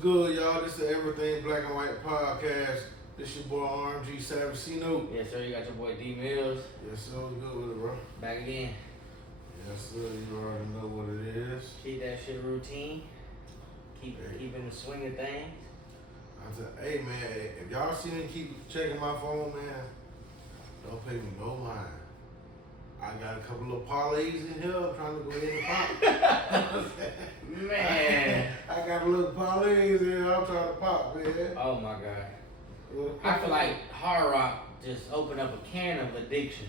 good, y'all? This is the Everything Black and White podcast. This your boy RMG Savicino. Yes, sir. You got your boy D Mills. Yes, sir. What's good with it, bro? Back again. Yes, sir. You already know what it is. Keep that shit routine. Keeping the swing of things. I said, hey, man, if y'all see me keep checking my phone, man, don't pay me no mind. I got a couple of parlays in here. I'm trying to go ahead and pop. Man. I got a little parlays in here. I'm trying to pop, man. Oh my God. I feel like Hard Rock just opened up a can of addiction.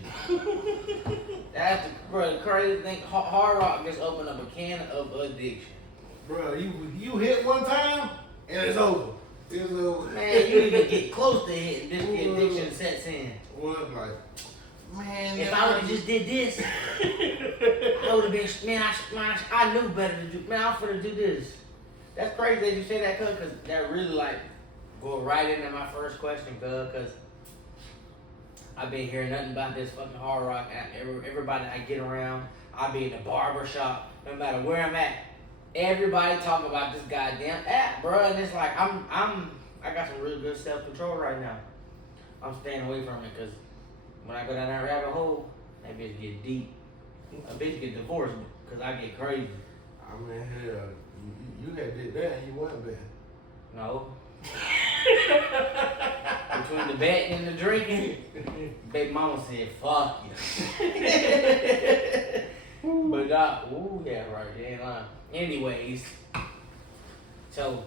That's the crazy thing. Hard Rock just opened up a can of addiction. Bro, you hit one time and it's over. It's over. Man, you even get close to hitting, just the addiction sets in. What, like, man, if I would have just did this, I would have been, man, I knew better to do, man, I'm finna do this. That's crazy that you say that, cuz, because that really, like, go right into my first question, cuz, because I've been hearing nothing about this fucking Hard Rock. Everybody I get around, I be in the barber shop, no matter where I'm at, everybody talking about this goddamn app, bro, and it's like, I got some really good self-control right now. I'm staying away from it, because when I go down that rabbit hole, that bitch get deep. A bitch get divorced because I get crazy. I mean, hell, you had did that and you wasn't bad. No. Between the betting and the drinking, baby mama said, fuck you. But yeah, right, you ain't lying. Anyways, so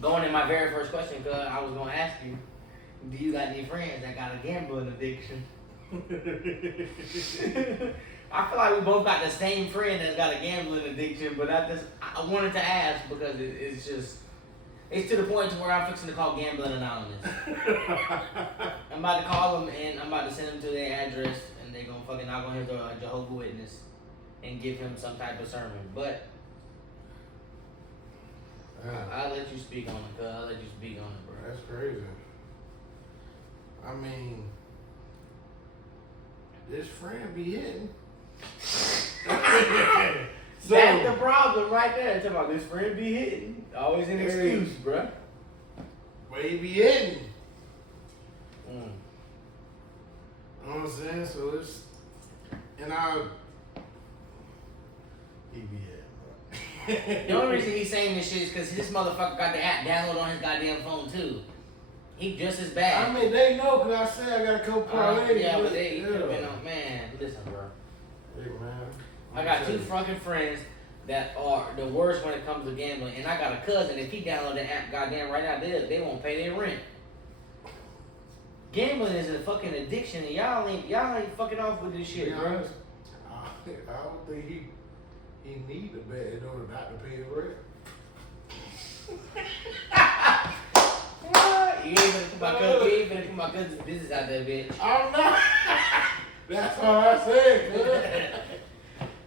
going in my very first question, cuz I was gonna ask you, do you got any friends that got a gambling addiction? I feel like we both got the same friend that's got a gambling addiction, but I wanted to ask because it's to the point to where I'm fixing to call Gambling Anonymous. I'm about to call them and I'm about to send them to their address and they're gonna fucking knock on his door like Jehovah's Witness and give him some type of sermon. But I'll let you speak on it, cuz. I'll let you speak on it, bro. That's crazy. I mean, this friend be hitting. That's the problem right there. Talking about this friend be hitting. Always an excuse, bruh. But he be hitting. Mm. You know what I'm saying? So it's, he be hitting, The only reason he's saying this shit is because this motherfucker got the app downloaded on his goddamn phone too. He just as bad. I mean, they know because I said I got a couple parlays. Yeah, but they could have been on, man, listen, bro. Hey, man. I got two fucking friends that are the worst when it comes to gambling, and I got a cousin. If he download the app, goddamn right now, they won't pay their rent. Gambling is a fucking addiction, and y'all ain't fucking off with this shit, bro. I don't think he need to bet in order not to pay his rent. You ain't finna put my cousin's business out there, bitch. I'm not. That's all I said,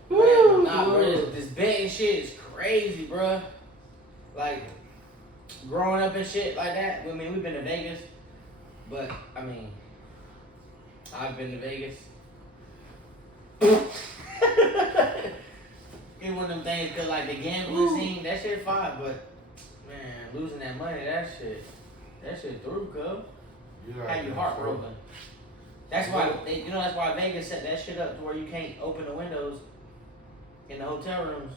Man, nah, bro, this betting shit is crazy, bro. Like, growing up and shit like that, I mean, we've been to Vegas, but, I mean, I've been to Vegas. It's one of them things, cause like the gambling scene, that shit fine, but, man, losing that money, that shit through, cuz. Have you heartbroken. That's why, that's why Vegas set that shit up to where you can't open the windows in the hotel rooms.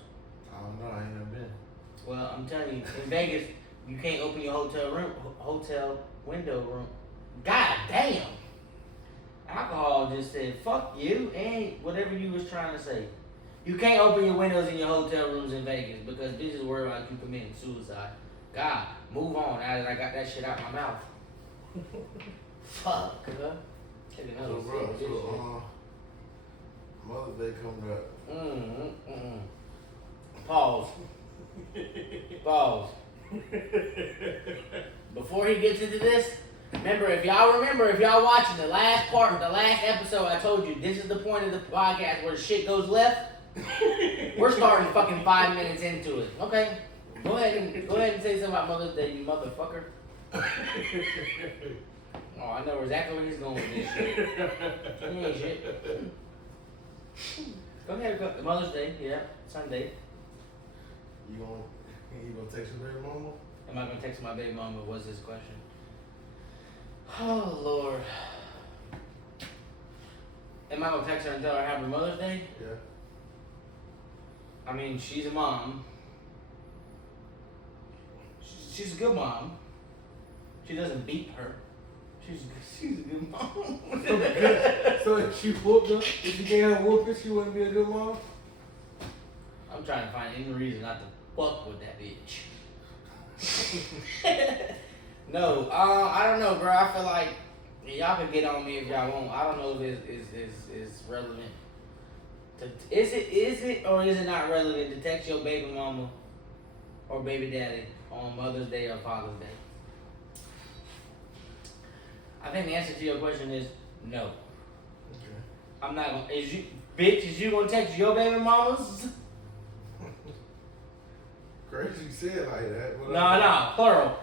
I don't know. I ain't never been. Well, I'm telling you, in Vegas, you can't open your hotel window room. God damn. Alcohol just said, fuck you, and whatever you was trying to say. You can't open your windows in your hotel rooms in Vegas because bitches worry about you committing suicide. God, move on now that I got that shit out my mouth. Fuck, cuz. Take another So, bro, sip of this Mother's Day coming up. Pause. Pause. Before he gets into this, if y'all watching the last episode, I told you this is the point of the podcast where the shit goes left. We're starting fucking 5 minutes into it. Okay. Go ahead and say something about Mother's Day, you motherfucker. Oh, I know exactly where he's going with this shit. He ain't shit. Go ahead, Mother's Day, yeah, Sunday. You gonna text your baby mama? Am gonna text my baby mama was this question. Oh Lord. Am I gonna text her and tell her Happy Mother's Day? Yeah. I mean, she's a mom. She's a good mom. She doesn't beat her. She's a good mom. So if she whooped her, if you gave her a whooping, she wouldn't be a good mom? I'm trying to find any reason not to fuck with that bitch. No, I don't know, bro. I feel like y'all can get on me if y'all want. I don't know if it's relevant. Is it or is it not relevant to text your baby mama or baby daddy on Mother's Day or Father's Day? I think the answer to your question is no. Okay. I'm not gonna. Is you gonna text your baby mamas? Crazy you said it like that. But No, plural.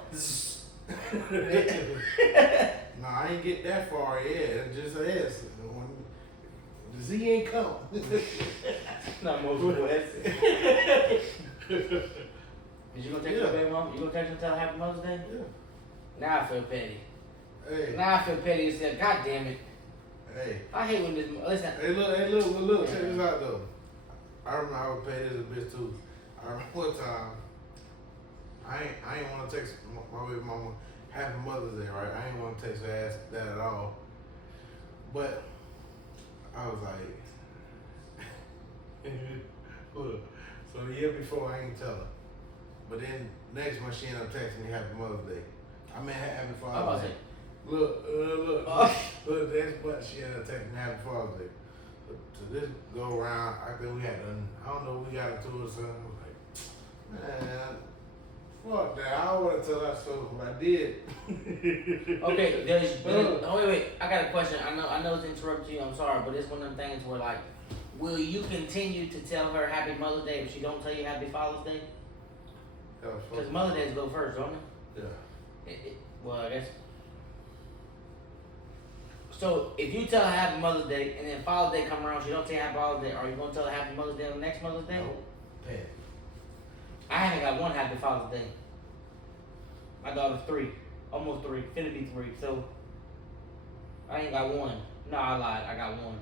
No, I ain't get that far yet. It just asked. The Z ain't come. Not multiple. That's it. Is you gonna text your baby mama? You gonna text her and tell her Happy Mother's Day? Yeah. Now I feel petty. Hey. Now I feel petty and said, God damn it. Hey. I hate when this. Listen. Hey, look. Check this out though. I remember I was paid as a bitch too. I remember one time. I ain't want to text my baby mama Happy Mother's Day, right? I ain't want to text her ass that at all. But I was like, so the year before I ain't tell her. But then next month she ended up texting me Happy Mother's Day. I mean Happy Father's Day. Look, that's what she ended up texting me Happy Father's Day. So this go around, I think we had done, I don't know, we got into it or something. I was like, man, fuck that. I don't want to tell that story, but I did. Okay, wait. I got a question. I know it's interrupted you. I'm sorry, but it's one of them things where like, will you continue to tell her Happy Mother's Day if she don't tell you Happy Father's Day? Because Mother's Days go first, don't they? Yeah. Well, I guess. So if you tell her Happy Mother's Day and then Father's Day come around, she don't tell you Happy Father's Day, are you gonna tell her Happy Mother's Day on the next Mother's Day? No. Pat. I haven't got one Happy Father's Day. My daughter's 3, almost 3, finna be 3. So I ain't got one. No, I lied. I got one.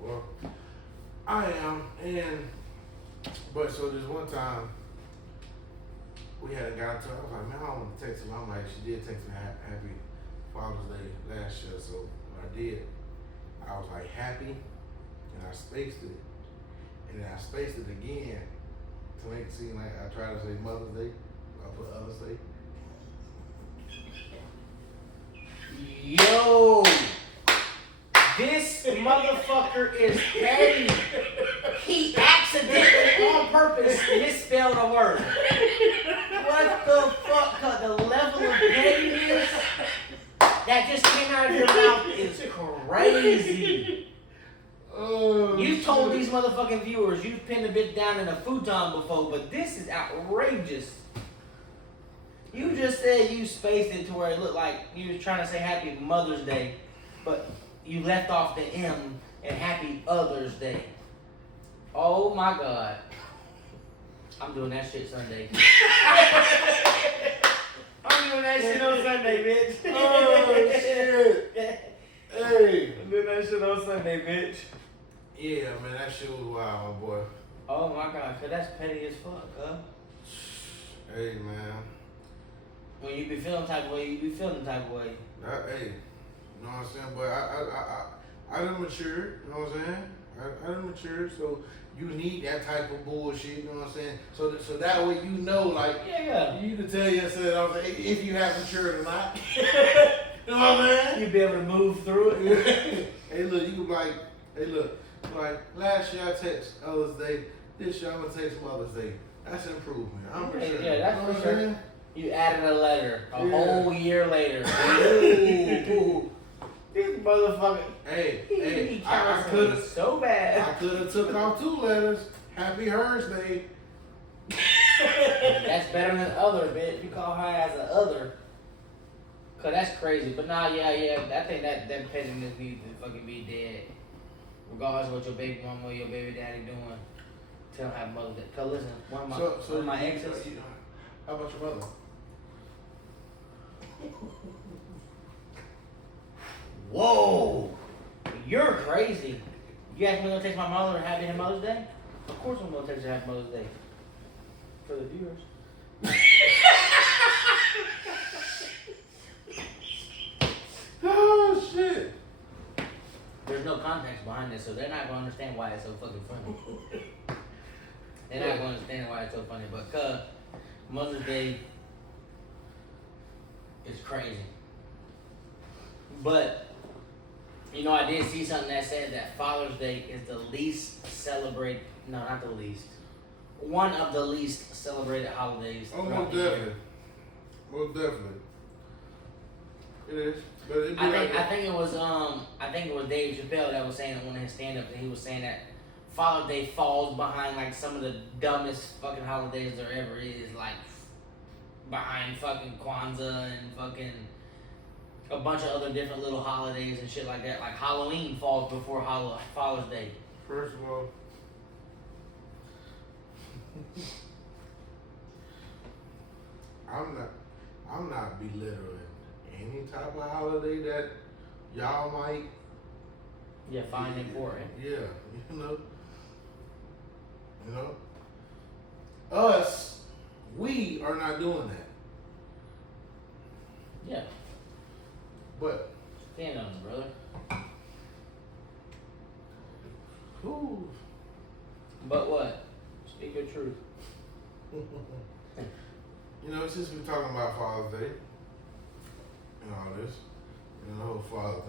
Well, I am, but so this one time we had a guy tell. I was like, man, I don't want to text him. I'm like, she did text me Happy Father's Day last year, so when I did, I was like happy, and I spaced it, and then I spaced it again to make it seem like I tried to say Mother's Day. I put Other's Day. Yo, this motherfucker is petty. He accidentally, on purpose, misspelled a word. What the fuck? The level of pettiness that just came out of your mouth is crazy. You've told these motherfucking viewers you've pinned a bitch down in a futon before, but this is outrageous. You just said you spaced it to where it looked like you was trying to say Happy Mother's Day, but you left off the M and Happy Others Day. Oh my God. I'm doing that shit Sunday. I'm doing that shit on Sunday, bitch. Oh shit! Hey, I'm doing that shit on Sunday, bitch. Yeah, man, that shit was wild, my boy. Oh my God, cause that's petty as fuck, huh? Hey, man. When you be feeling type of way, you be feeling type of way. Hey, you know what I'm saying? But I done matured, you know what I'm saying? I done matured, so you need that type of bullshit, you know what I'm saying? So that way you know, like, Yeah. you can tell yourself if you have matured or not. You know what I'm saying? You be able to move through it. Hey, look, you can be like, hey, look, like, last year I text Mother's Day, this year I'm going to text Mother's Day. That's improvement. I'm matured. Yeah, that's you know for what I'm sure. saying? You added a letter a Yeah. whole year later. Ooh. This motherfucker. Hey, He I counts could have. so bad. I could have took off 2 letters. Happy Hers Day. That's better than other, bitch. You call her as a other. Cause that's crazy. But nah, yeah. I think that pettiness needs to fucking be dead. Regardless of what your baby mama or your baby daddy doing. She don't have Mother's Day. Cause listen, one of my, So one of my you- exes. how about your mother? Whoa, you're crazy. You asked me to text my mother and happy Mother's Day? Of course I'm gonna text her happy Mother's Day. For the viewers. Oh shit! There's no context behind this, so they're not gonna understand why it's so fucking funny. They're not gonna understand why it's so funny, but cause Mother's Day is crazy. But you know, I did see something that said that Father's Day is the least celebrated. No, not the least. One of the least celebrated holidays. Oh, throughout most the year. definitely. Most definitely. It is. But it'd be I think it was Dave Chappelle that was saying in one of his stand-ups, and he was saying that Father's Day falls behind like some of the dumbest fucking holidays there ever is, like behind fucking Kwanzaa and fucking a bunch of other different little holidays and shit like that. Like Halloween falls before Father's Day. First of all, I'm not belittling any type of holiday that y'all might Find important. Yeah, you know. Us, we are not doing that. Yeah, But stand on it, brother. who But what? Speak your truth. you know, since we're talking about Father's Day and all this, and the whole father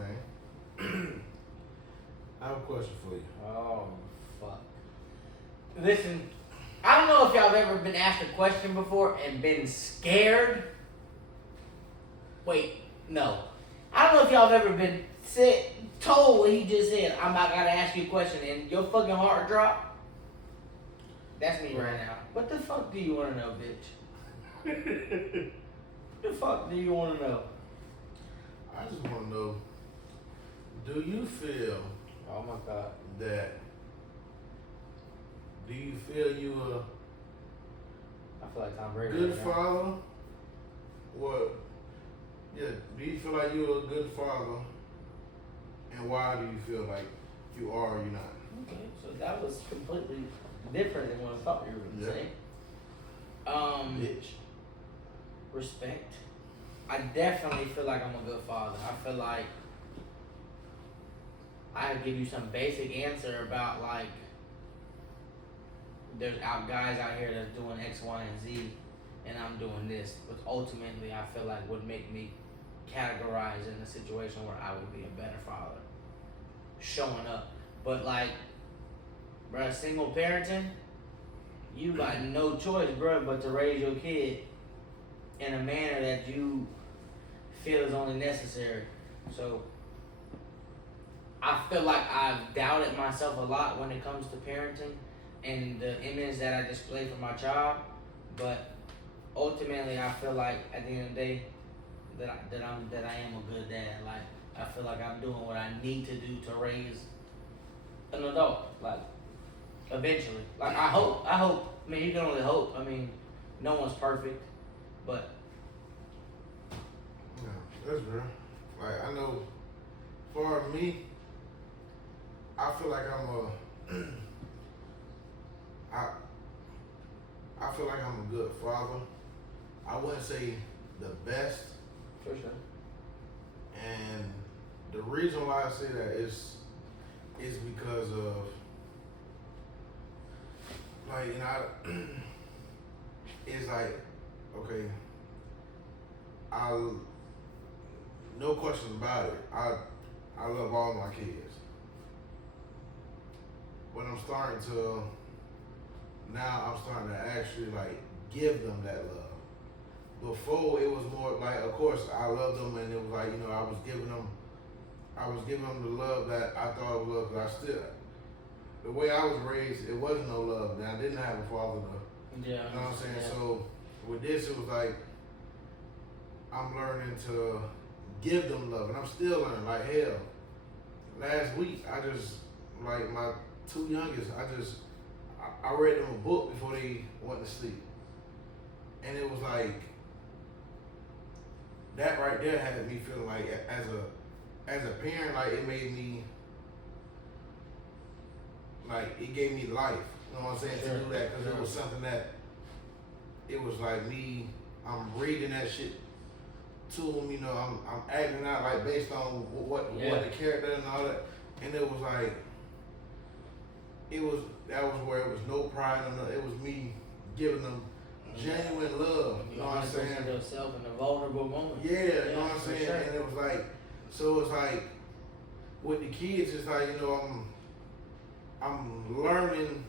thing, I have a question for you. Oh, fuck. Listen, I don't know if y'all have ever been asked a question before and been scared. Wait, no. I don't know if y'all have ever been told what he just said. I'm not gonna ask you a question and your fucking heart drop. That's me right now. What the fuck do you want to know, bitch? What the fuck do you want to know? I just want to know, do you feel Oh my god. that, do you feel you I feel like Tom a Brady. good right now. father? What? Yeah, do you feel like you're a good father? And why do you feel like you are or you're not? Okay, so that was completely different than what I thought you were gonna say. Bitch. Respect. I definitely feel like I'm a good father. I feel like I give you some basic answer about like there's guys out here that's doing X, Y, and Z, and I'm doing this. But ultimately, I feel like would make me categorize in a situation where I would be a better father, showing up. But like, bruh, single parenting, you got no choice, bruh, but to raise your kid in a manner that you feel is only necessary. So I feel like I've doubted myself a lot when it comes to parenting and the image that I display for my child, but ultimately I feel like at the end of the day that I am a good dad. Like I feel like I'm doing what I need to do to raise an adult. Like eventually, like I hope. I mean, you can only hope. I mean, no one's perfect, but Yeah, that's real. Like I know, for me, I feel like I feel like I'm a good father. I wouldn't say the best, for sure. and the reason why I say that is because of like, you know, it's like, okay, no question about it. I love all my kids. But I'm starting to actually like give them that love. Before it was more like, of course I loved them, and it was like, you know, I was giving them the love that I thought it was love. 'Cause I still, the way I was raised, it wasn't no love. And I didn't have a father to, Yeah. you know what I'm saying? Yeah. So with this, it was like, I'm learning to give them love, and I'm still learning. Like hell, last week, I just, like my two youngest, I read them a book before they went to sleep, and it was like that right there had me feeling like as a parent, like it made me like it gave me life. You know what I'm saying? Sure. To do that because it was something that it was like me. I'm reading that shit to them. You know, I'm acting out like based on what the character and all that, and it was like that was where it was no pride in it. It was me giving them genuine love. You know what I'm saying? Yourself in a vulnerable moment. Yeah, you know what I'm saying? Sure. And it was like, so it's like with the kids, it's like, you know, I'm learning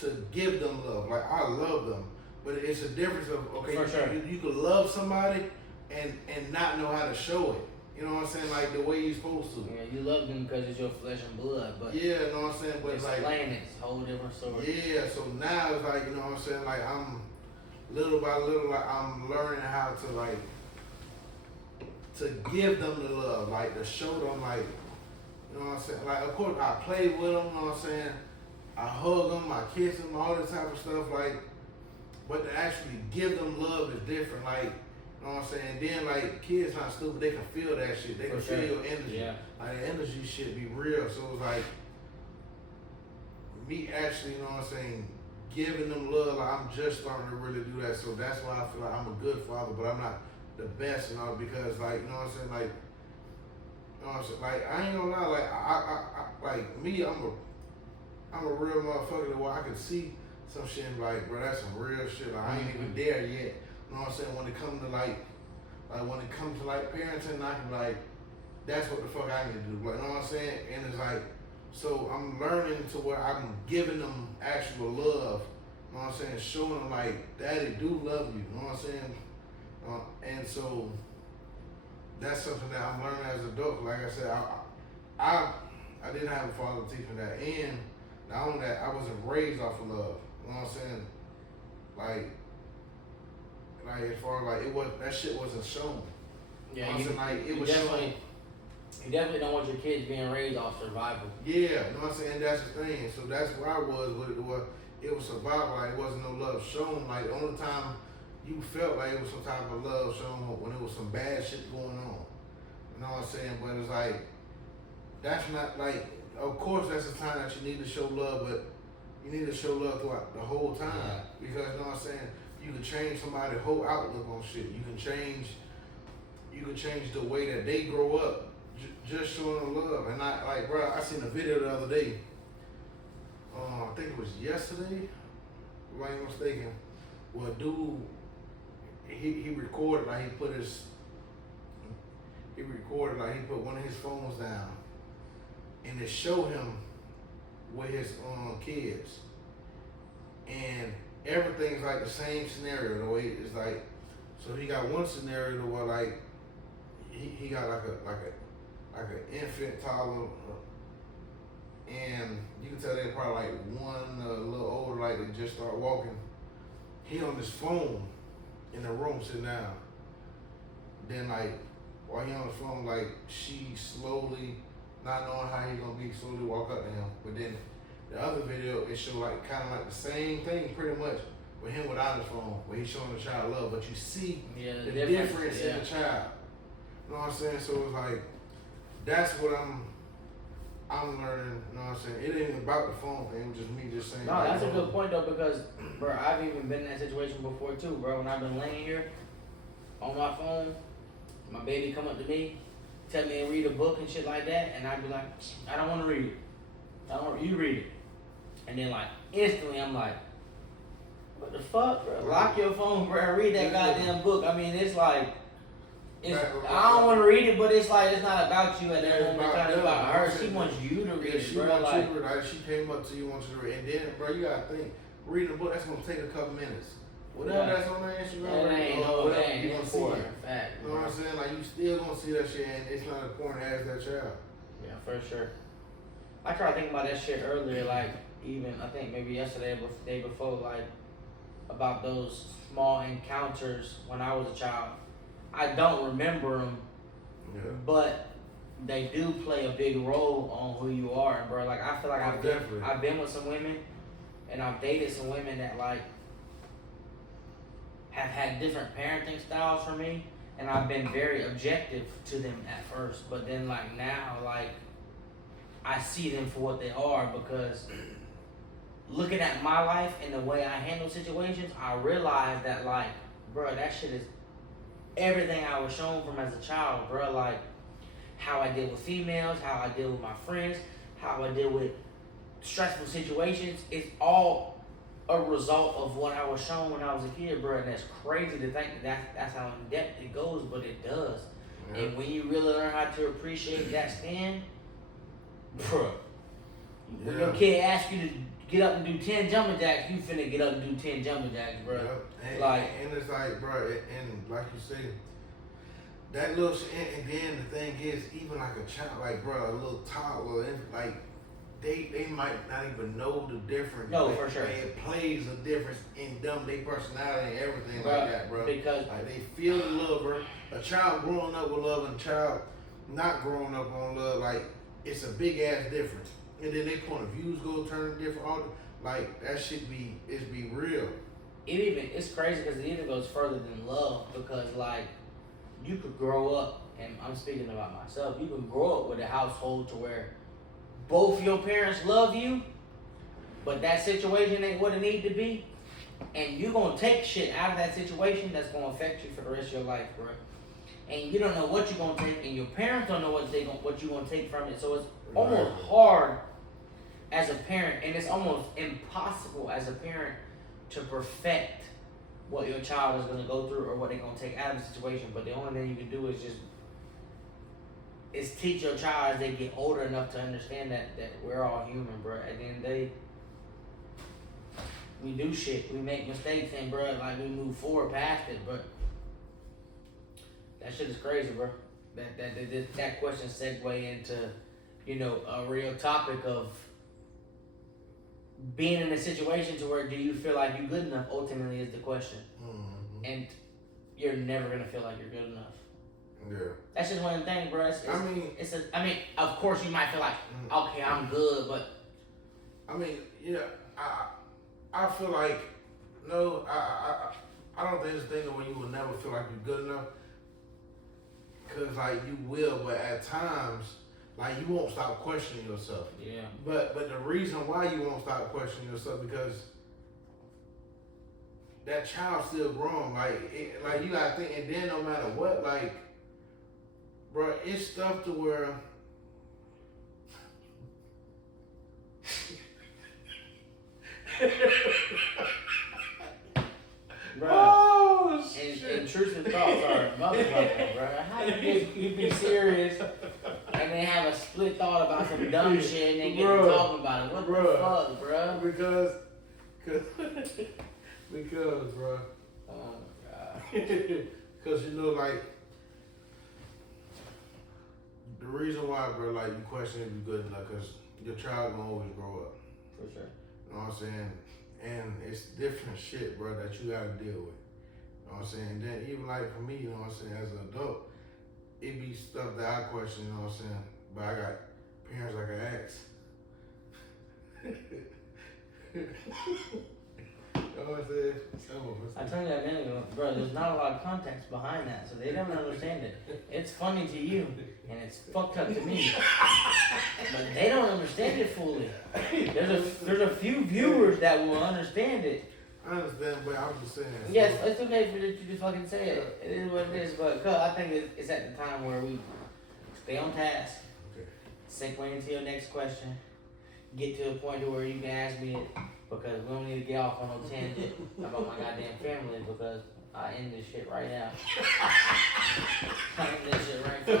to give them love. Like I love them, but it's a difference of okay, For sure. you could love somebody and not know how to show it. You know what I'm saying? Like the way you're supposed to. Yeah, you love them because it's your flesh and blood, but Yeah, you know what I'm saying? But it's like explain it, it's a whole different story. yeah, so now it's like, you know what I'm saying? Like I'm little by little, like I'm learning how to like to give them the love, like to show them, like, you know what I'm saying? Like of course I play with them, you know what I'm saying? I hug them, I kiss them, all this type of stuff, like, but to actually give them love is different, like, you know what I'm saying? Then like kids not stupid, they can feel that shit, they can For feel sure. your energy. Yeah. Like the energy shit be real, so it's like me actually, you know what I'm saying, giving them love, like I'm just starting to really do that, so that's why I feel like I'm a good father, but I'm not the best and all because like, you know what I'm saying, like, you know what I'm saying, like I ain't gonna lie, like I like me, I'm a real motherfucker where I can see some shit and be like, bro, that's some real shit, like I ain't even there yet. You know what I'm saying? When it comes to like when it comes to like parenting, I can be like, that's what the fuck I need to do. Like, you know what I'm saying? And it's like, so I'm learning to where I'm giving them actual love. You know what I'm saying? Showing them like, daddy do love you. You know what I'm saying? And so that's something that I'm learning as an adult. Like I said, I didn't have a father teach me that, and not only that, I wasn't raised off of love. You know what I'm saying? Like as far as like it was, that shit wasn't shown. Yeah, you know what I'm saying? Like it was definitely, shown. you definitely don't want your kids being raised off survival. Yeah, you know what I'm saying? That's the thing. So that's where I was with it. It was survival. Like it wasn't no love shown. Like the only time you felt like it was some type of love shown when it was some bad shit going on. You know what I'm saying? But it's like that's not like. Of course, that's the time that you need to show love, but you need to show love throughout the whole time. Yeah. Because you know what I'm saying? You can change somebody's whole outlook on shit. You can change the way that they grow up, just showing them love. And I like, bro, I seen a video the other day. I think it was yesterday, if I ain't mistaken. Well, dude, he recorded like he put one of his phones down, and it showed him with his kids, and everything's like the same scenario. The way it's like, so he got one scenario where like he got like an infant toddler, and you can tell they're probably like one a little older, like they just start walking. He on his phone in the room sitting down. Then like while he on the phone, like she slowly, not knowing how he gonna be, slowly walk up to him. But then the other video, it showed like kind of like the same thing pretty much with him without his phone, where he's showing the child love, but you see the difference in the child. You know what I'm saying? So it's like, that's what I'm learning, you know what I'm saying? It ain't about the phone thing, it was just me just saying. No, like, that's a good point though, because, bro, I've even been in that situation before too, bro. When I've been laying here on my phone, my baby come up to me, tell me to read a book and shit like that, and I'd be like, I don't want to read it. You read it. And then like instantly I'm like, what the fuck, bro? Lock your phone, bro. Read that goddamn book. I mean, it's like, I don't want to read it, but it's like it's not about you at that moment in time. It's about her. She wants you to read it, bro. Like she came up to you, wants you to read, and then, bro, you gotta think, reading a book that's gonna take a couple minutes. Whatever that's on their Instagram, that ain't you gonna see important. it. Fact, You know what I'm saying? Like you still gonna see that shit, and it's not important as that child. Yeah, for sure. I tried thinking about that shit earlier, like even I think maybe yesterday or the day before, like about those small encounters when I was a child. I don't remember them, but they do play a big role on who you are, bro. Like I feel like I've been with some women, and I've dated some women that like have had different parenting styles from me, and I've been very objective to them at first, but then like now, like I see them for what they are because looking at my life and the way I handle situations, I realize that like, bro, that shit is everything I was shown from as a child, bro. Like how I deal with females, how I deal with my friends, how I deal with stressful situations. It's all a result of what I was shown when I was a kid, bro. And that's crazy to think that's how in depth it goes, but it does. Yeah. And when you really learn how to appreciate that stand, bro, when your kid asks you to get up and do 10 jumping jacks, you finna get up and do 10 jumping jacks, bro. Yeah. And it's like, bro, and like you say, that little shit, and then the thing is, even like a child, like, bro, a little toddler, like, they might not even know the difference. No, like, for sure. It plays a difference in them, their personality and everything Bro, like that, bro. because like they feel the love, bro. A child growing up with love and a child not growing up on love, like it's a big ass difference. And then their point of views go turn different. All like that should be real. it's crazy because it even goes further than love because like you could grow up, and I'm speaking about myself, you can grow up with a household to where both your parents love you, but that situation ain't what it need to be, and you're gonna take shit out of that situation that's gonna affect you for the rest of your life, bro. And you don't know what you're gonna take, and your parents don't know what you're gonna take from it. So it's almost hard as a parent, and it's almost impossible as a parent to perfect what your child is gonna go through or what they're gonna take out of the situation. But the only thing you can do is teach your child as they get older enough to understand that we're all human, bro. At the end of the day, we do shit, we make mistakes, and bro, like we move forward past it. But that shit is crazy, bro. That question segue into, a real topic of being in a situation to where do you feel like you're good enough ultimately is the question. Mm-hmm. And you're never gonna feel like you're good enough. Yeah. That's just one of the things, bro. Of course you might feel like, okay, I'm good, but I mean, I feel like no, I don't think it's a thing where you will never feel like you're good enough. Cause like you will, but at times, like you won't stop questioning yourself. yeah. But the reason why you won't stop questioning yourself because that child's still growing. Like you gotta think, and then no matter what, like, bro, it's stuff to where. Bro. Oh shit! Intrusive thoughts are motherfucker, bro. How you be serious and then have a split thought about some dumb shit and then get to talking about it? What the fuck, bro? Because, bro. Oh my god. Because like the reason why, bro, like you question if you're good enough, because your child gonna always grow up. For sure. You know what I'm saying? And it's different shit, bro, that you gotta deal with. You know what I'm saying? Then even like for me, you know what I'm saying, as an adult, it be stuff that I question, you know what I'm saying? But I got parents I can ask. You know what I'm saying? I told you that minute ago, bro, there's not a lot of context behind that, so they don't understand it. It's funny to you, and it's fucked up to me. But they don't understand it fully. There's a few viewers that will understand it. I understand, but I'm just saying. Yes, it's okay for you to fucking say it. It is what it is, but I think it's at the time where we stay on task, Okay. segue into your next question, get to a point where you can ask me it, because we don't need to get off on no tangent about my goddamn family, because I end this shit right now. I end this shit right now.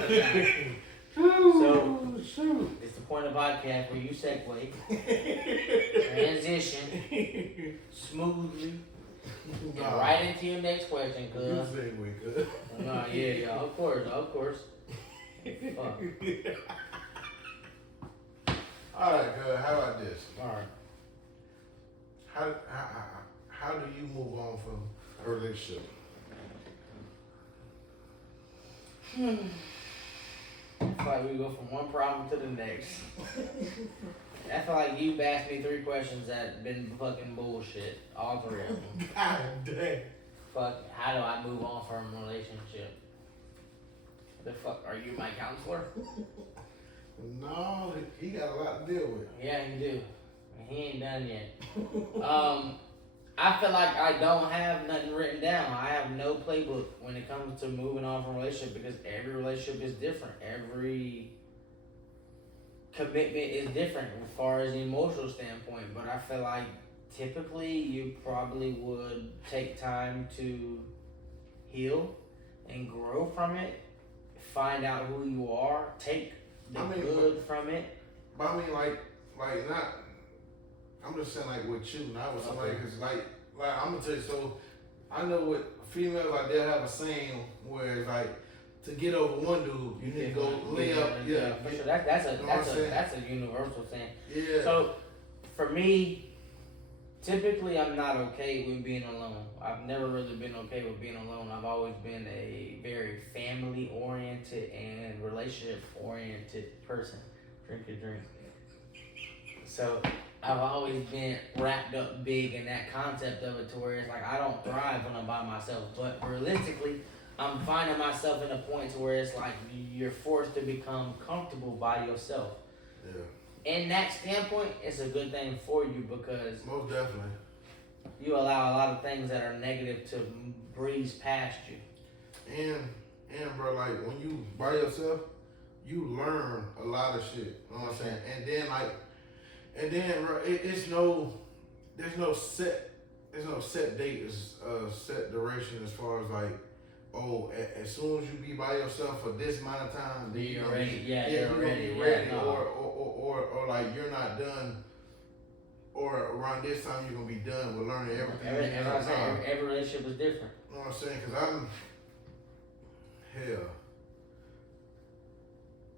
So, it's the point of podcast where you segue, transition smoothly, and right into your next question, You cuz. segue, cuz. No, yeah, of course. Fuck. Alright, cuz, how about this? Alright. How do you move on from a relationship? It's like we go from one problem to the next. I feel like you've asked me 3 questions that been fucking bullshit. All 3 of them. God damn. Fuck, how do I move on from a relationship? The fuck, are you my counselor? No, he got a lot to deal with. Yeah, you do. And he ain't done yet. I feel like I don't have nothing written down. I have no playbook when it comes to moving on from a relationship because every relationship is different. Every commitment is different as far as the emotional standpoint. But I feel like typically you probably would take time to heal and grow from it, find out who you are, take the good from it. But I mean, like not. I'm just saying, like with you, not with somebody, because like I'm gonna tell you. So I know with females, like they'll have a saying where it's like to get over one dude, you need to go lay up. Yeah, for sure. That's a universal thing. Yeah. So for me, typically I'm not okay with being alone. I've never really been okay with being alone. I've always been a very family oriented and relationship oriented person. Drink a drink. So I've always been wrapped up big in that concept of it to where it's like I don't thrive when I'm by myself. But realistically, I'm finding myself in a point to where it's like you're forced to become comfortable by yourself. Yeah. In that standpoint, it's a good thing for you because Most definitely. you allow a lot of things that are negative to breeze past you. And bro, like when you by yourself, you learn a lot of shit. You know what I'm saying? And then bro, there's no set date, set duration as far as like, oh, as soon as you be by yourself for this amount of time, then you're ready. You're ready. Or like you're not done. Or around this time you're gonna be done with learning everything. Every relationship is different. You know what I'm saying? Cause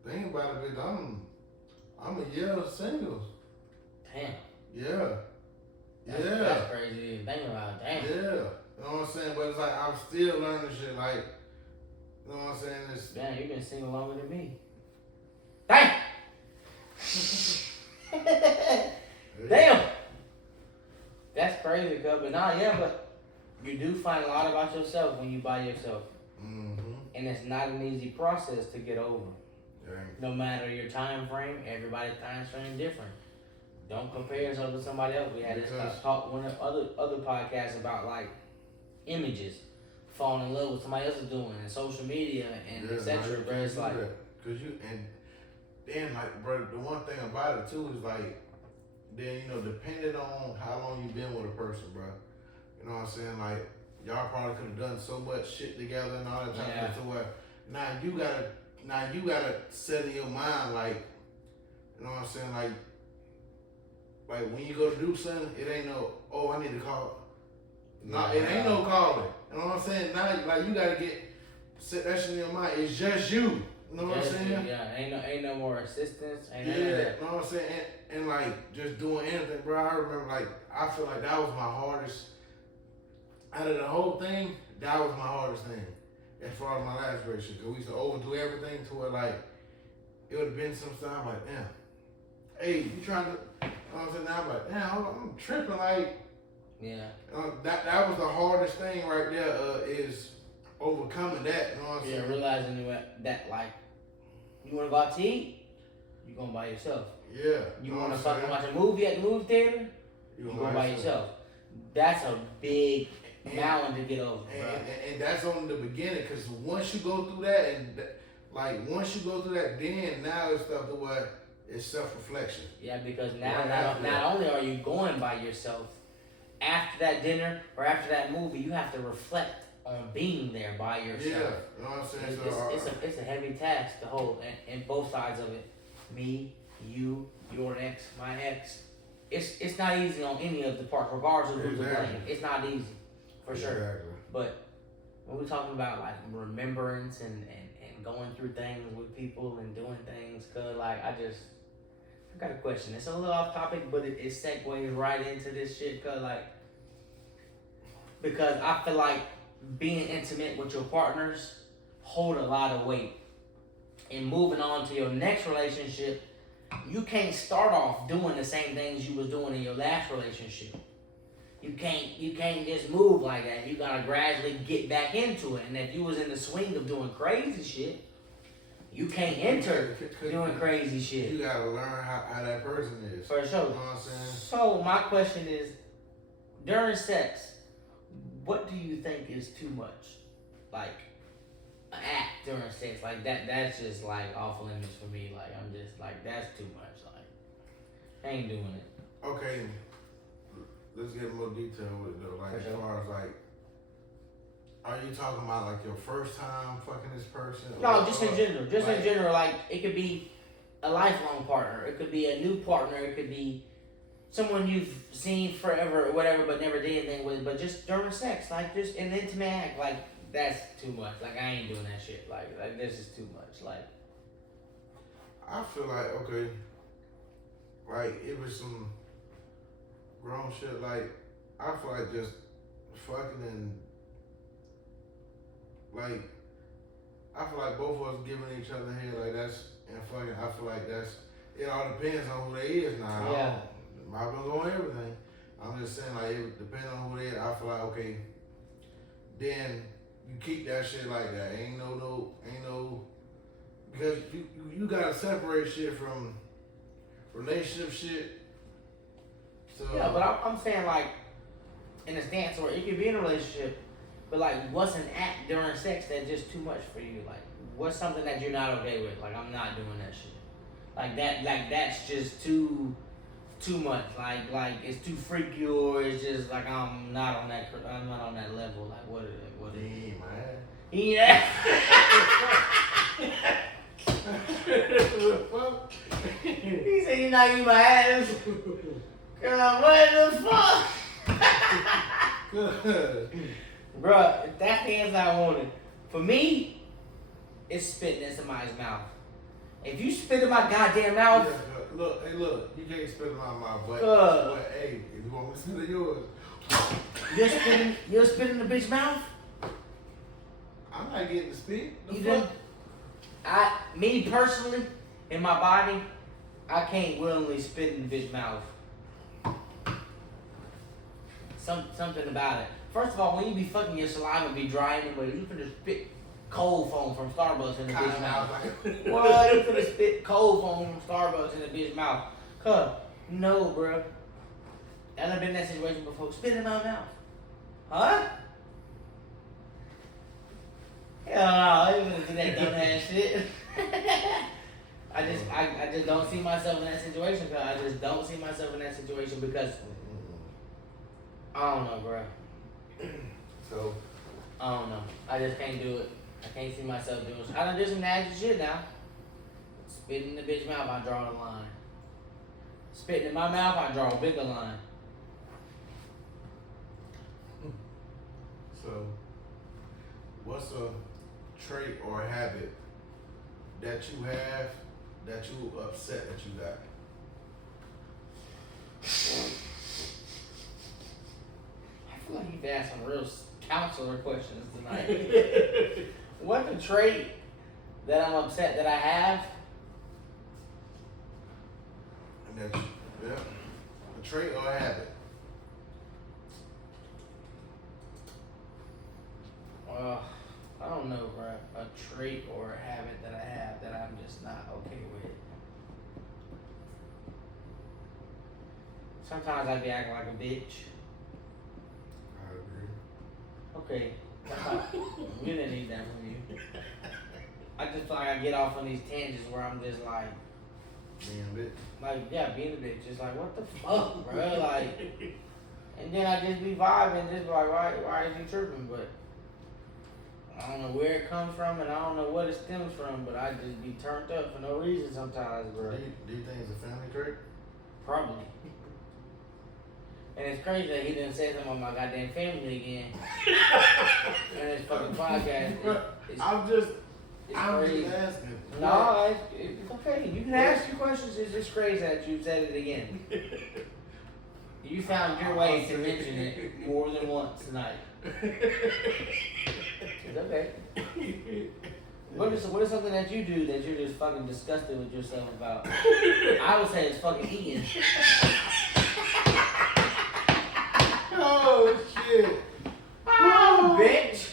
think about it, bitch. I'm a year single. Damn. Yeah. That's crazy to even think about. Damn. Yeah. You know what I'm saying? But it's like I'm still learning shit. Like, you know what I'm saying? Damn, you've been single longer than me. Damn. Damn. That's crazy, cuz. But you do find a lot about yourself when you by yourself. Mm-hmm. And it's not an easy process to get over. Yeah. No matter your time frame, everybody's time frame different. Don't compare yourself to somebody else. We had this talk one of other podcasts about like images, falling in love with somebody else is doing, and social media and etc. But it's like, cause you and then like, bro, the one thing about it too is like, then depending on how long you've been with a person, bro. You know what I'm saying? Like y'all probably could have done so much shit together and all that type of stuff. To where now you gotta set in your mind like, you know what I'm saying? Like when you go to do something, it ain't no, oh, I need to call. No, it ain't no calling. You know what I'm saying? Now, like you gotta set that shit in your mind. It's just you. You know what I'm saying? Yeah, ain't no more assistance. You know what I'm saying? And like just doing anything, bro. I remember like I feel like that was my hardest. Out of the whole thing, that was my hardest thing. As far as my last relationship, because we used to overdo everything to where like it would have been some time like, damn, hey, you trying to? You know what I'm saying? Now I'm like, damn, I'm tripping. Like, that was the hardest thing right there. Is overcoming that. You know what I'm saying? Realizing that like, you want to go out to eat, you going by yourself. Yeah. You want to fucking watch a movie at the movie theater, you going by yourself. That's a big mountain to get over, and that's only the beginning, because once you go through that, then now it's stuff to where it's self-reflection. Yeah, because now not only are you going by yourself, after that dinner or after that movie, you have to reflect on being there by yourself. Yeah, you know what I'm saying? It's a heavy task to hold, and both sides of it. Me, you, your ex, my ex. It's not easy on any of the parts, regardless of who's to blame. It's not easy, for sure. But when we're talking about like remembrance and going through things with people and doing things, cause like I got a question. It's a little off topic, but it segues right into this shit, because I feel like being intimate with your partners hold a lot of weight. And moving on to your next relationship, you can't start off doing the same things you was doing in your last relationship. You can't just move like that. You gotta gradually get back into it. And if you was in the swing of doing crazy shit, you can't enter doing crazy shit. You gotta learn how that person is. For sure. You know what I'm saying? So my question is, during sex, what do you think is too much? Like, an act during sex, like that's just like off limits for me. Like, I'm just like, that's too much. Like, I ain't doing it. Okay, let's get more detail with it though. Like, as far as like, are you talking about like your first time fucking this person? No, just in general. Just like, in general, like, it could be a lifelong partner. It could be a new partner. It could be someone you've seen forever or whatever, but never did anything with. But just during sex, like, just an intimate act, like, that's too much. Like, I ain't doing that shit. Like this is too much. Like, I feel like, okay, like, it was some grown shit. Like, I feel like just fucking and, like, I feel like both of us giving each other head, like, that's, and fucking, I feel like that's, it all depends on who they is now. Yeah. My opinion on everything. I'm just saying, like, it depends on who they is. I feel like, okay, then you keep that shit like that. Ain't no, because you gotta separate shit from relationship shit. So yeah, but I'm saying, like, in a stance where it could be in a relationship, but like, what's an act during sex that's just too much for you? Like, what's something that you're not okay with? Like, I'm not doing that shit. Like that, like that's just too much. Like it's too freaky, or it's just like I'm not on that level. Like what is it? What is it? Yeah, Yeah. He said you're not eating my ass. Girl, what the fuck? Bruh, if that's the answer I wanted. For me, it's spitting in somebody's mouth. If you spit in my goddamn mouth, yeah, look, you can't spit in my mouth, but hey, if you want me to spit in yours, you're spitting in the bitch mouth? I'm not getting to spit. The You fuck? done? Me personally, in my body, I can't willingly spit in the bitch mouth. Something about it. First of all, when you be fucking, your saliva be dry anyway. You finna spit cold foam from Starbucks in the bitch mouth. What? You finna spit cold foam from Starbucks in the bitch mouth? Cuz, no, bro. I done been in that situation before. Spit in my mouth. Huh? Hell no, I ain't gonna do that dumbass shit. I just don't see myself in that situation, cuz I just don't see myself in that situation because I don't know, bro. So I don't know. I just can't do it. I can't see myself doing it. I done do some nasty shit now. Spitting in the bitch mouth, I draw the line. Spitting in my mouth, I draw a bigger line. So, what's a trait or habit that you have that you upset that you got? I feel like you've asked some real counselor questions tonight. What's a trait that I'm upset that I have? And that a trait or a habit. I don't know, bro. A trait or a habit that I have that I'm just not okay with. Sometimes I be acting like a bitch. I agree. Okay. We didn't need that from you. I just feel like I get off on these tangents where I'm just like, Being a bitch. like, yeah, being a bitch. Just like, what the fuck, bro? Like, and then I just be vibing, just be like, why is you tripping? But I don't know where it comes from, and I don't know what it stems from, but I just be turned up for no reason sometimes, bro. Do you think it's a family trait? Probably. And it's crazy that he didn't say something about my goddamn family again. And this fucking podcast. I'm just crazy. asking. No, it's okay. You can ask your questions. It's just crazy that you said it again. You found your way to mention it more than once tonight. It's okay. What is something that you do that you're just fucking disgusted with yourself about? I would say it's fucking eating. Oh shit. Oh, bitch.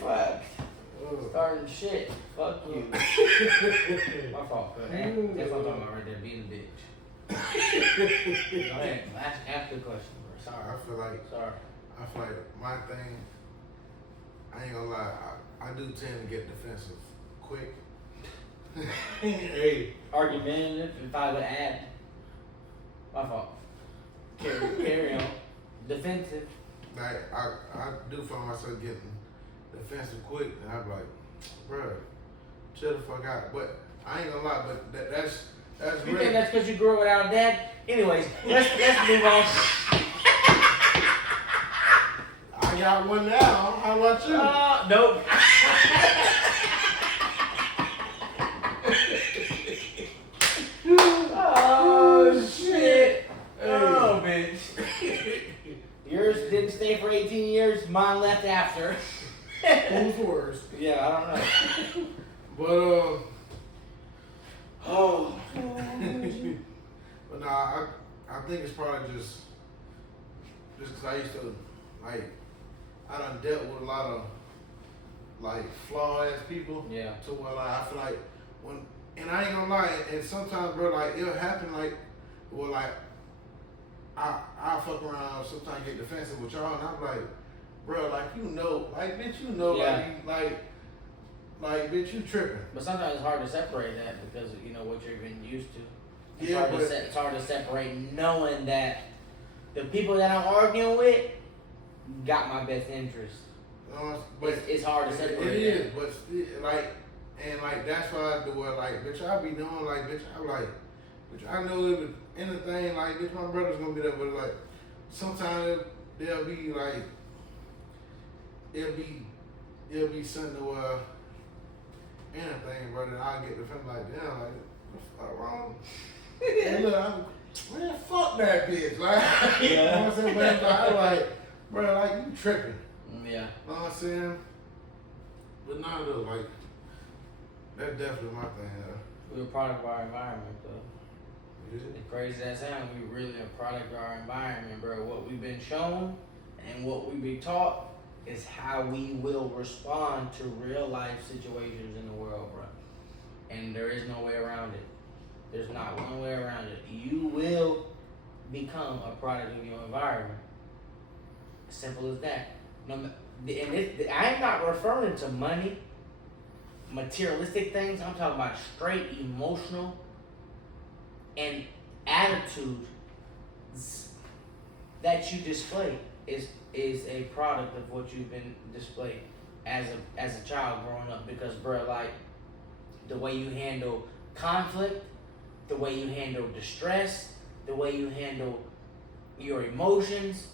Fuck. Oh. Starting shit. Fuck you. My fault, cuz. That's what I'm talking about right there, being a bitch. Go ahead. Ask the question, bro. Sorry. I feel like my thing, I ain't gonna lie, I do tend to get defensive quick. Hey. Argumentative, if I would add. My fault. Carry on. Defensive. Like, I do find myself getting defensive quick, and I'm like, bruh, chill the fuck out. But I ain't gonna lie, but that's You really. think that's because you grew up without a dad? Anyways, let's move on. I got one now. How about you? Nope. Oh shit. Oh bitch. Yours didn't stay for 18 years, mine left after. Who's worse? Yeah, I don't know. But Oh. but nah, I think it's probably just because I used to like I done dealt with a lot of like flawed ass people. Yeah. To where like I feel like when and I ain't gonna lie, and sometimes bro like it'll happen like well like I fuck around sometimes get defensive with y'all and I'm like bro like like bitch Yeah. like bitch you tripping. But sometimes it's hard to separate that because you know what you've been used to. It's, Yeah, hard, but- it's hard to separate knowing that the people that I'm arguing with got my best interest. But It's hard to separate It that. is, but still, like, and like that's why I do it. Like, bitch, I be knowing, like, bitch, I'm like, bitch, I know if anything, like, bitch, my brother's gonna be there, but like, sometimes they'll be like, it'll be something to anything, brother. I get the feeling like, damn, like, what the fuck wrong? And look, man, fuck that bitch, like, you know what I'm saying? But I'm like, bro, like, you tripping. Yeah. Know what I'm saying? But none of those, like, that's definitely my thing, We're a product of our environment, though. Yeah. As crazy as that sounds, we really a product of our environment, bro. What we've been shown and what we've been taught is how we will respond to real life situations in the world, bro. And there is no way around it. There's not one way around it. You will become a product of your environment. Simple as that. I'm not referring to money, materialistic things. I'm talking about straight emotional and attitude that you display is a product of what you've been displayed as a child growing up. Because, bro, like the way you handle conflict, the way you handle distress, the way you handle your emotions,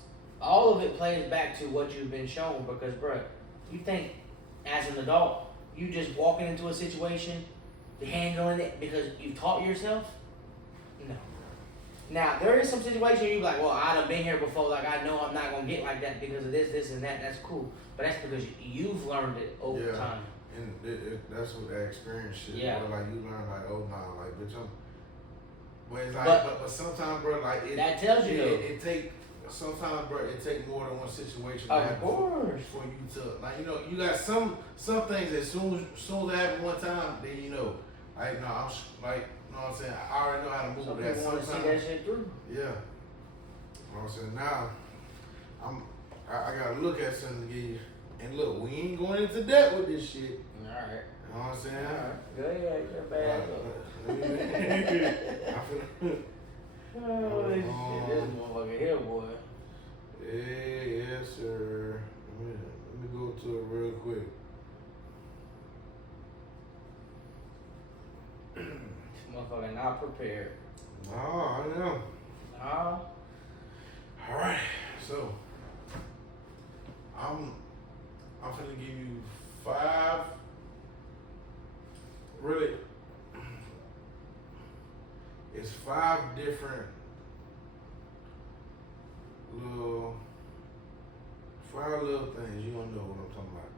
all of it plays back to what you've been shown. Because, bro, you think as an adult, you just walking into a situation, handling it because you taught yourself? No. Now, there is some situation you're like, well, I done been here before, like I know I'm not gonna get like that because of this, and that. That's cool. But that's because you've learned it over Yeah. time. And that's what that experience shit. Yeah. Bro, like, you learn, like, oh, nah, like, bitch, but it's like, But- but sometimes, bro, like, That tells you, though. it take, sometimes, bro, it take more than one situation to Of happen course. for you to, like, you know, you got some things that soon as it happen one time, then you know, like, no, like, you know what I'm saying, I already know how to move Some that. people want to see that Sometimes, shit through. yeah. You know what I'm saying? Now, I gotta look at something to get you, and look, we ain't going into debt with this shit. Alright. You know what I'm saying? Alright. Go ahead, you're bad. I feel, Oh, shit, this motherfucker here, boy. yes, sir. Let me go to it real quick. This motherfucker not prepared. No, I know. No. All right, so I'm gonna give you 5. Really, it's 5 different little 5 little things. You don't know what I'm talking about.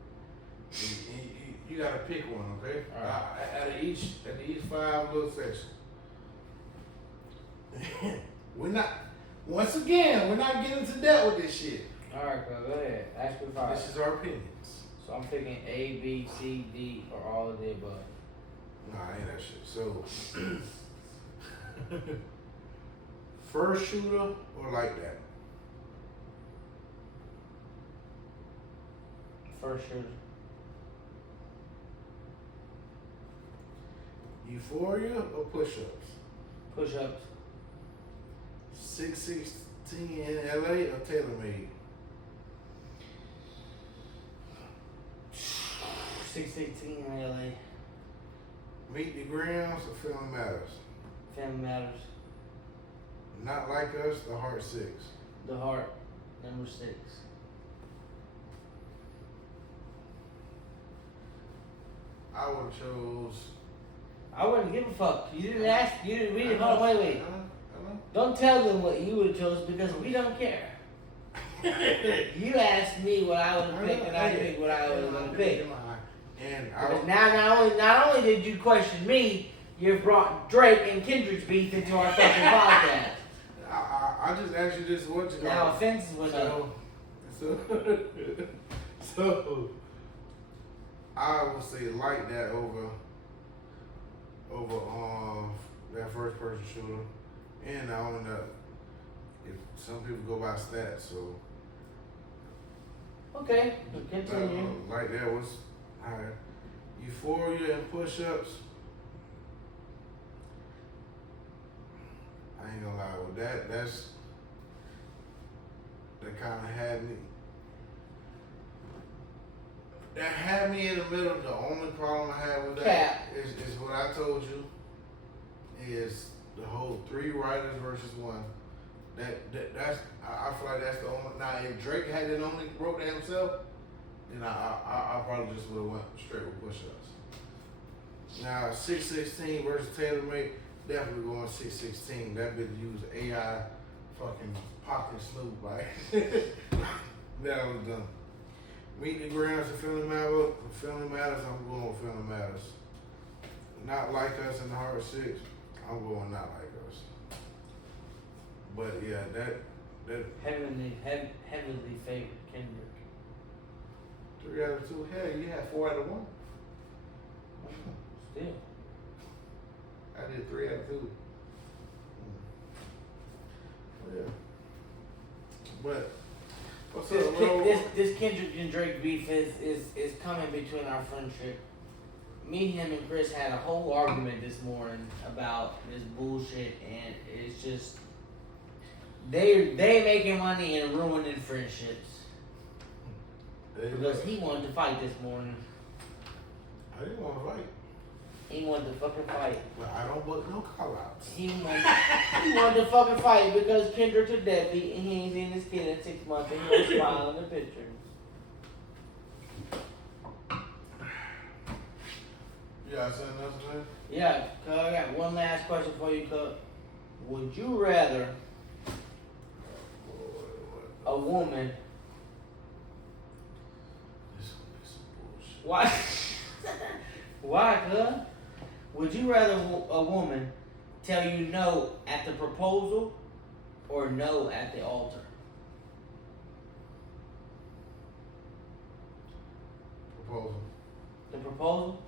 You You gotta pick one, okay? All right. Out of each 5 little sections. We're not. Once again, we're not getting to depth with this shit. Alright, go ahead. Ask me 5. This is our opinions. So I'm picking A, B, C, D, or all of the above. Nah, ain't that shit. So, first shooter or like that? First shooter. Euphoria or push-ups? Push-ups. 616 in LA or TaylorMade? 618 in LA. Meet the Grams or Family Matters? Family Matters. Not Like Us or Heart 6? The Heart. Number 6. I would have chose. I wouldn't give a fuck. You didn't ask. You didn't read it. Hold on, wait. I know. Don't tell them what you would have chose because we don't care. You asked me what I would have picked, and I picked what I was going to pick. And Because now, not only did you question me, you brought Drake and Kendrick's beef into our fucking podcast. I just asked you this what you Now offenses went up. So I would say like that over that first person shooter, and I don't know if some people go by stats, so Okay, continue. like that was higher. Euphoria and push-ups. I ain't gonna lie with that. That kind of had me. That had me in the middle. The only problem I had with that is what I told you. Is the whole 3 writers versus 1. That's I feel like that's the only. Now if Drake had it only wrote that himself, then I probably just would have went straight with push-ups. Now 616 versus TaylorMade, definitely going 616. That bitch used AI fucking pocket Snoop like that was done. Meet the Grams and Family Matters, I'm going with Family Matters. Not Like Us and the Heart 6, I'm going Not Like Us. But yeah, that Heavenly favorite Kendrick. 3 out of 2. Hell, you had 4 out of 1. Still. I did 3 out of 2. Yeah. But what's up, bro? This Kendrick and Drake beef is coming between our friendship. Me, him, and Chris had a whole argument this morning about this bullshit, and it's just they making money and ruining friendships. Because he wanted to fight this morning. I didn't want to fight. He wanted to fucking fight. But I don't book no call outs. He wanted to fucking fight because Kendrick's a deadbeat and he ain't seen his kid in 6 months and he was smiling in the picture. You got something else, man? Yeah, cuz I got one last question for you, cuz. Would you rather a woman? This gonna be some bullshit. Why? Why, cuz? Would you rather a woman tell you no at the proposal or no at the altar? Proposal. The proposal?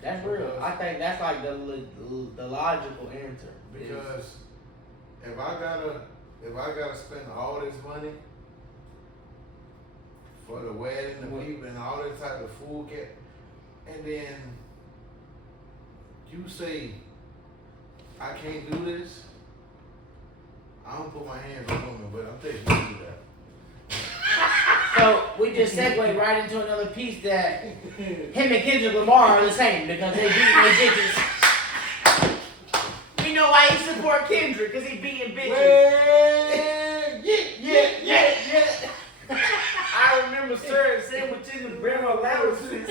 That's real. I think that's like the logical answer. Because if I gotta spend all this money for the wedding, the people, and all this type of food, and then you say I can't do this, I don't put my hands on women, but I'm taking you to do that. So we just segue right into another piece that him and Kendrick Lamar are the same because they beat their bitches. We know why he support Kendrick because he beating bitches. Well, Yeah. I remember serving sandwiches and bread allowances.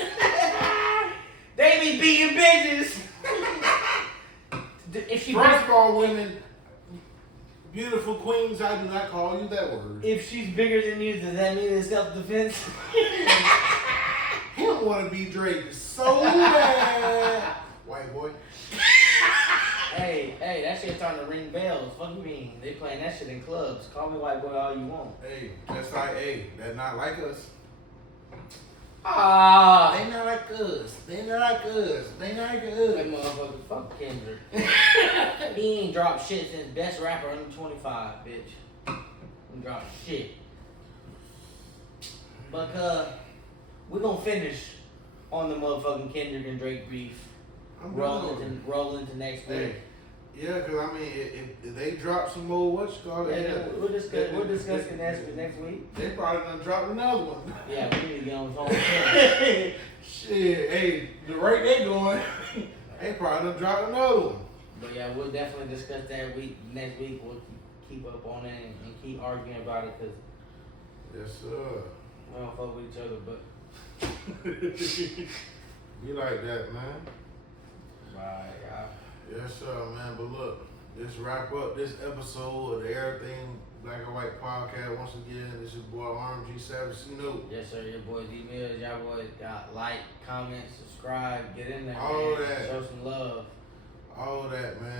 They be beating bitches. If she first of all, women, beautiful queens, I do not call you that word. If she's bigger than you, does that mean it's self-defense? Hell want to be Drake so bad. White boy. Hey, that shit starting to ring bells. Fuck you mean? They playing that shit in clubs. Call me white boy all you want. Hey, that's like, hey, that's not like us. Ah. They not like us. They not like us. They not like That us. motherfucker, fuck Kendrick. He ain't dropped shit since best rapper under 25, bitch. He dropped shit. But we gonna finish on the motherfucking Kendrick and Drake beef. I'm Roll into next week. Hey, yeah, cause I mean, if they drop some more, what you call it? Yeah, we'll discuss it next week. They probably gonna drop another one. Yeah, we need to get on the phone with him. Shit, hey, the rate they going, they probably gonna drop another one. But yeah, we'll definitely discuss that next week. We'll keep up on it and keep arguing about it because Yes, sir. we don't fuck with each other. But Be like that, man. right, yeah. Yes, sir, man. But look, let's wrap up this episode of the Everything Black and White podcast. Once again, this is your boy RMG Savage. You know, Yes, sir. Your boys emails. Y'all boys got like, comment, subscribe, get in there. All man. that. Show some love. all that, man.